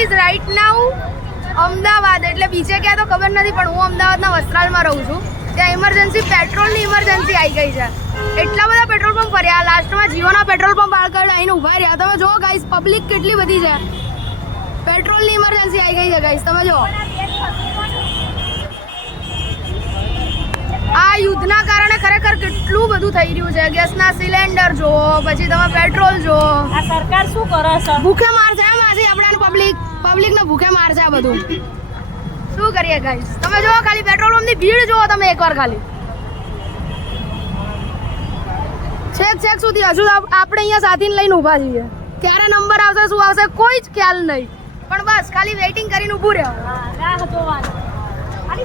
Guys right now Ahmedabad એટલે બીજે ક્યાં તો ખબર નથી પણ હું અમદાવાદના વસ્ત્રાલમાં રહું છું. ત્યાં ઇમરજન્સી પેટ્રોલની ઇમરજન્સી આવી ગઈ છે. એટલા બધા પેટ્રોલ પંપ ફર્યા. લાસ્ટમાં જીઓના પેટ્રોલ પંપ આગળ આવીને ઊભા રહ્યા. તમે જો ગાઈઝ પબ્લિક કેટલી બધી છે. પેટ્રોલની ઇમરજન્સી આવી ગઈ છે ગાઈઝ. તમે જો આ યુદ્ધના કારણે ખરેખર કેટલું બધું થઈ રહ્યું છે. ગેસના સિલિન્ડર જો, પછી તમે પેટ્રોલ જો. આ સરકાર શું કરે છે? ભૂખે મારશે આ માસી આપણાને પબ્લિકને ભૂખે મારશે આ બધું. શું કરીએ ગાઈસ? તમે જો ખાલી પેટ્રોલ પંપની ભીડ જુઓ તમે એકવાર ખાલી. છેક સુધી હજુ આપણે અહીંયા સાથીને લઈને ઊભા છીએ. ક્યારે નંબર આવશે શું આવશે કોઈ જ ખ્યાલ નહીં. પણ બસ ખાલી વેઇટિંગ કરીને ઊભું રહેવું.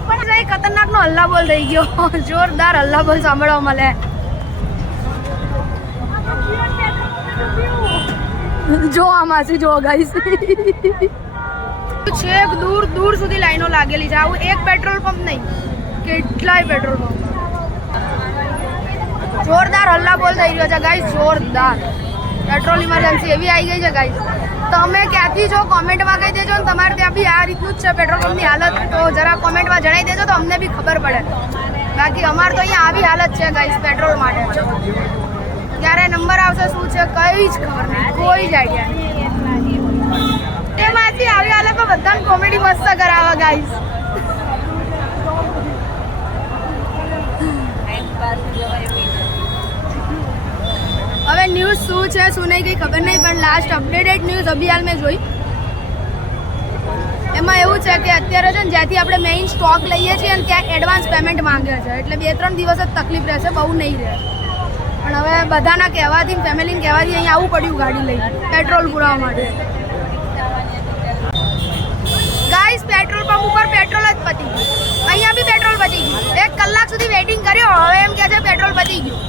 પણ એક ખતરનાકનો હલ્લાબોલ થઈ ગયો. જોરદાર હલ્લાબોલ સાંભળવા મળે. જો આ માસી જો ગાઈસ. છેક દૂર સુધી લાઈનો લાગેલી છે. આવું એક પેટ્રોલ પંપ નહીં, કેટલાય પેટ્રોલ પંપ. જોરદાર હલ્લાબોલ થઈ રહ્યો છે ગાઈસ, જોરદાર. પેટ્રોલ ઇમરજન્સી એવી આવી ગઈ છે ગાઈસ. તમે ક્યાંથી છો કોમેન્ટમાં કહી દેજો. ને તમારે ત્યાં બી આ રીતનું જ છે પેટ્રોલ પંપની હાલત, તો જરા કોમેન્ટમાં જણાવી દેજો તો અમને બી ખબર પડે. બાકી અમારે તો અહીંયા આવી હાલત છે ગાઈસ પેટ્રોલ માટે. ક્યારે નંબર આવશે શું છે કઈ જ ખબર નહીં, કોઈ જ આઈડિયા નહીં. એમાંથી આવી હાલતમાં બધાને કોમેડી મસ્ત કરાવે ગાઈસ. હવે ન્યૂઝ શું છે શું નહીં કંઈ ખબર નહીં, પણ લાસ્ટ અપડેટેડ ન્યૂઝ અભી હાલ મેં જોઈ. એમાં એવું છે કે અત્યારે છે ને જ્યાંથી આપણે મેઇન સ્ટોક લઈએ છીએ ને ત્યાં એડવાન્સ પેમેન્ટ માંગે છે. એટલે 2-3 દિવસ જ તકલીફ રહેશે, બહુ નહીં રહે. પણ હવે બધાના કહેવાથી ફેમિલીને કહેવાથી અહીંયા આવવું પડ્યું ગાડી લઈને પેટ્રોલ પુરાવા માટે. ગાઈસ પેટ્રોલ પંપ ઉપર પેટ્રોલ જ પતી ગયું. અહીંયા બી પેટ્રોલ પતી ગયું. 1 કલાક સુધી વેઇટિંગ કર્યો, હવે એમ કહે છે પેટ્રોલ પતી ગયું.